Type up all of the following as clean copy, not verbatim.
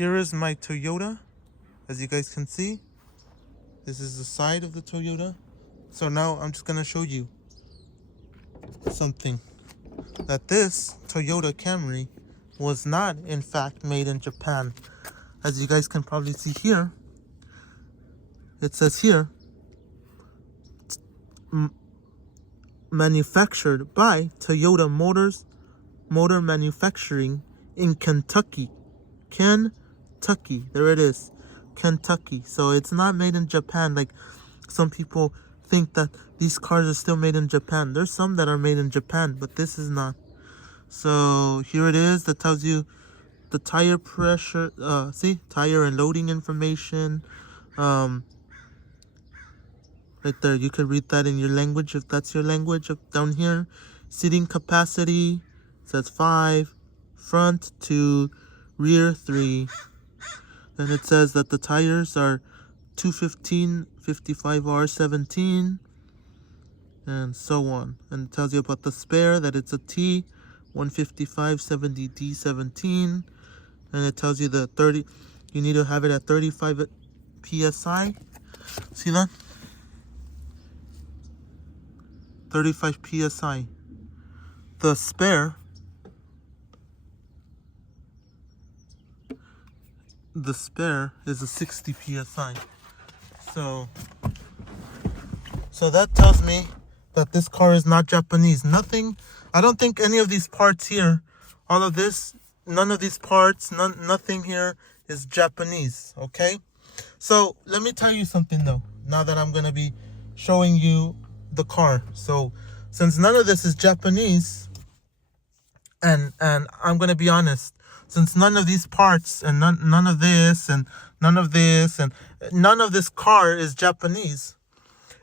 here is my Toyota. As you guys can see, this is the side of the Toyota. So now I'm just gonna show you something, that this Toyota Camry was not in fact made in Japan. As you guys can probably see here, it says here, manufactured by Toyota Motor Manufacturing in Kentucky. Kentucky, there it is, Kentucky. So it's not made in Japan like some people think that these cars are still made in Japan. There's some that are made in Japan, but this is not. So here it is, that tells you the tire pressure, see, tire and loading information. Right there, you can read that in your language if that's your language. Up down here, seating capacity says 5, front 2, rear 3. Then it says that the tires are 215 55R17 and so on. And it tells you about the spare, that it's a T 155/70D17, and it tells you the 30, you need to have it at 35 psi. See that? 35 psi. The spare is a 60 psi. So that tells me that this car is not Japanese. Nothing, I don't think any of these parts here, all of this, none of these parts, nothing here is Japanese, okay? So let me tell you something though, now that I'm gonna be showing you the car. So since none of this is Japanese, and I'm gonna be honest, since none of these parts and none of this and none of this and none of this car is Japanese,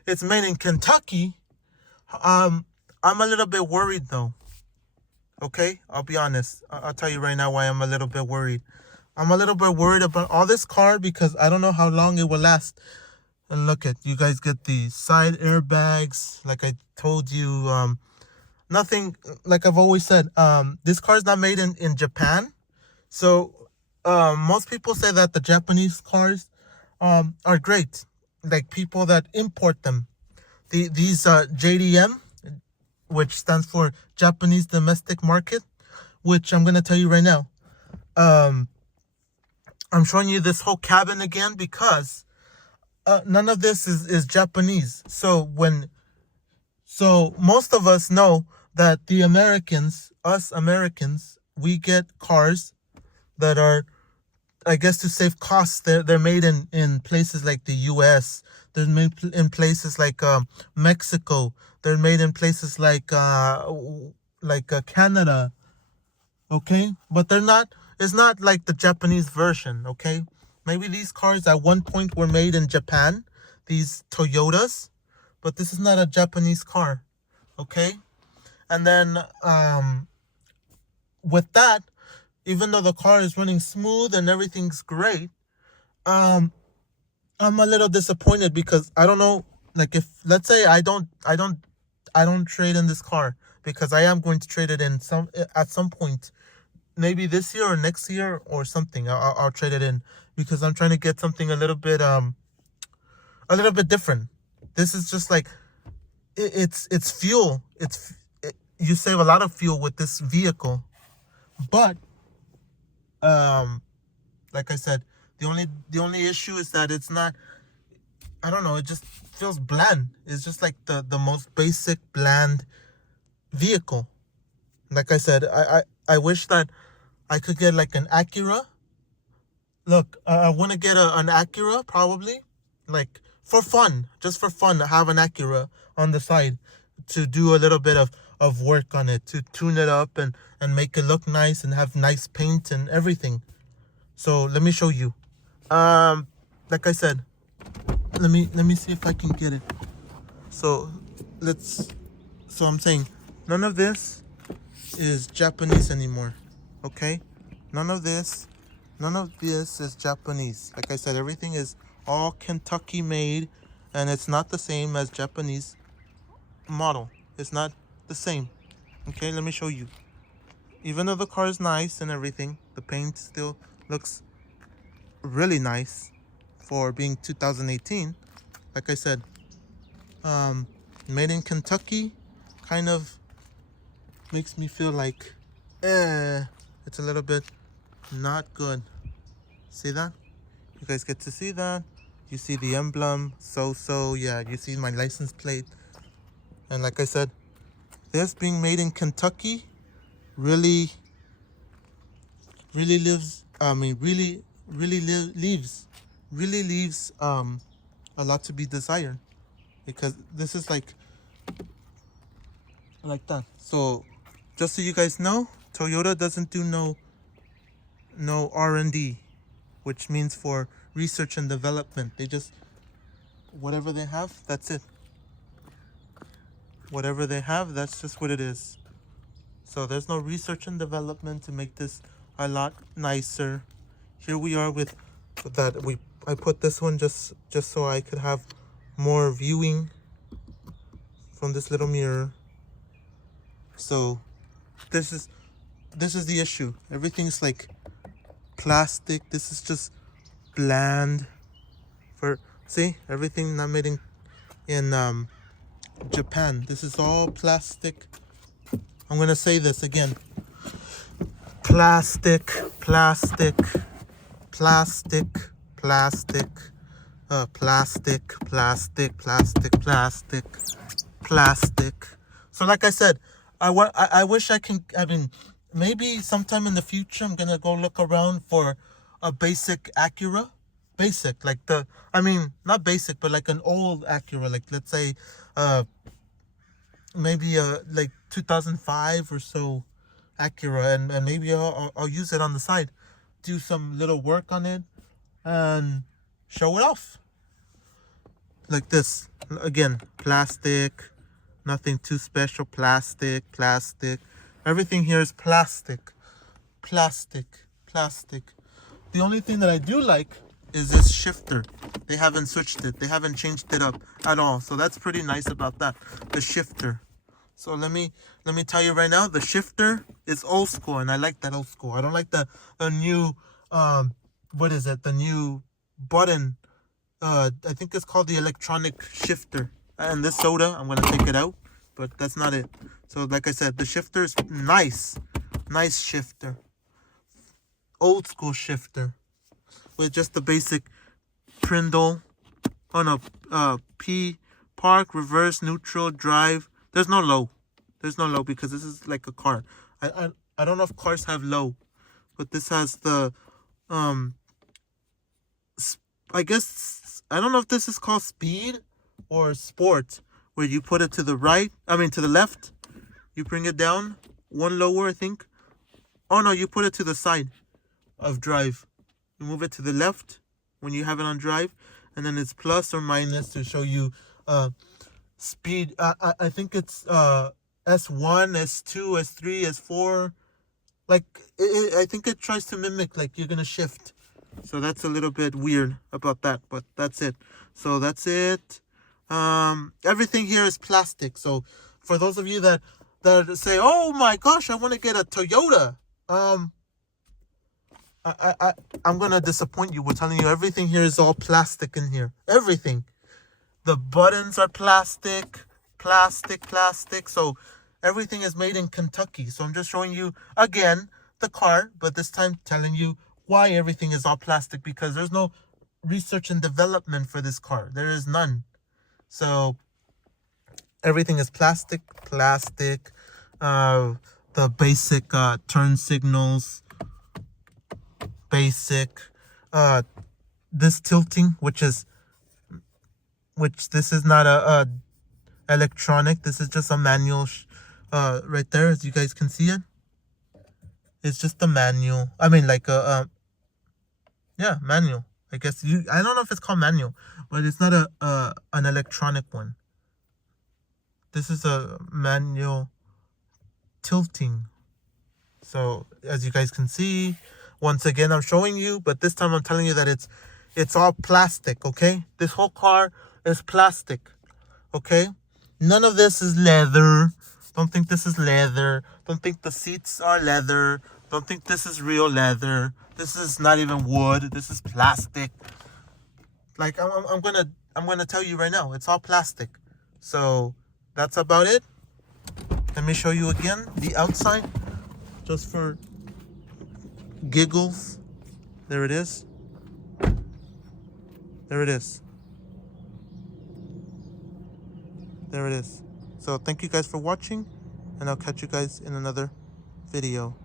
it's made in Kentucky, I'm a little bit worried though. Okay, I'll be honest. I'll tell you right now why I'm a little bit worried. I'm a little bit worried about all this car because I don't know how long it will last. And look at, you guys get the side airbags, like I told you. Nothing, like I've always said, this car is not made in Japan. So most people say that the Japanese cars are great, like people that import them. These JDM, which stands for Japanese Domestic Market, which I'm going to tell you right now. I'm showing you this whole cabin again because none of this is Japanese. So most of us know that the Americans, us Americans, we get cars that are, I guess to save costs, they're made in places like the US. They're made in places like Mexico. They're made in places like Canada. Okay? But they're not, it's not like the Japanese version, okay? Maybe these cars at one point were made in Japan, these Toyotas, but this is not a Japanese car, okay? And then with that, even though the car is running smooth and everything's great, I'm a little disappointed because I don't know, like if, let's say I don't trade in this car, because I am going to trade it in at some point, maybe this year or next year or something. I'll trade it in because I'm trying to get something a little bit different. This is just like, it's fuel. You save a lot of fuel with this vehicle, but like I said, the only issue is that it's not, I don't know, it just feels bland. It's just like the most basic bland vehicle. Like I said, I wish that I could get like an Acura. Look, I want to get an Acura probably, like for fun, just for fun, to have an Acura on the side to do a little bit of work on it, to tune it up and make it look nice and have nice paint and everything. So let me show you. Like I said, let me see if I can get it. So I'm saying none of this is Japanese anymore. Okay? None of this is Japanese. Like I said, everything is all Kentucky made, and it's not the same as Japanese model. It's not the same. Okay, let me show you. Even though the car is nice and everything, the paint still looks really nice for being 2018. Like I said, made in Kentucky kind of makes me feel like it's a little bit not good. See that? You guys get to see that. You see the emblem. So yeah, you see my license plate. And like I said, this being made in Kentucky really leaves a lot to be desired, because this is like that. So just so you guys know, Toyota doesn't do no R&D, which means for research and development. They just, whatever they have, that's it. Whatever they have, that's just what it is. So there's no research and development to make this a lot nicer. Here we are with that. I put this one just so I could have more viewing from this little mirror. So this is the issue. Everything's like plastic. This is just bland. See, everything not made in Japan. This is all plastic. I'm gonna say this again. Plastic, plastic, plastic, plastic, plastic, plastic, plastic, plastic, plastic. So like I said, I wish I can. I mean, maybe sometime in the future I'm gonna go look around for a basic Acura. Basic, like not basic, but like an old Acura, like let's say maybe like 2005 or so Acura, and maybe I'll use it on the side, do some little work on it and show it off like this. Again, plastic, nothing too special. Plastic, everything here is plastic. The only thing that I do like is this shifter. They haven't switched it. They haven't changed it up at all. So that's pretty nice about that. The shifter. So let me tell you right now, the shifter is old school, and I like that old school. I don't like the new what is it? The new button. I think it's called the electronic shifter. And this soda, I'm gonna take it out, but that's not it. So like I said, the shifter is nice shifter. Old school shifter. With just the basic Prindle. Oh no, P, park, reverse, neutral, drive. There's no low because this is like a car. I don't know if cars have low, but this has the I guess I don't know if this is called speed or sport, where you put it to the right. I mean to the left. You bring it down one lower, I think. Oh no, you put it to the side of drive. You move it to the left when you have it on drive, and then it's plus or minus to show you speed. I think it's S1, S2, S3, S4. Like I think it tries to mimic like you're gonna shift. So that's a little bit weird about that, but that's it. So that's it. Everything here is plastic. So for those of you that say, "Oh my gosh, I want to get a Toyota," I'm gonna disappoint you. We're telling you everything here is all plastic in here. Everything. The buttons are plastic. So everything is made in Kentucky. So I'm just showing you again the car, but this time telling you why everything is all plastic, because there's no research and development for this car. There is none. So everything is plastic. The basic turn signals. Basic this tilting, which this is not a electronic. This is just a manual right there, as you guys can see it. It's just a manual. I mean, like manual. I guess I don't know if it's called manual, but it's not an electronic one. This is a manual tilting. So as you guys can see, once again I'm showing you, but this time I'm telling you that it's all plastic, okay? This whole car is plastic, okay? None of this is leather. Don't think this is leather. Don't think the seats are leather. Don't think this is real leather. This is not even wood. This is plastic. Like I'm gonna tell you right now, it's all plastic. So that's about it. Let me show you again the outside, just for giggles. There it is. There it is. There it is. So thank you guys for watching, and I'll catch you guys in another video.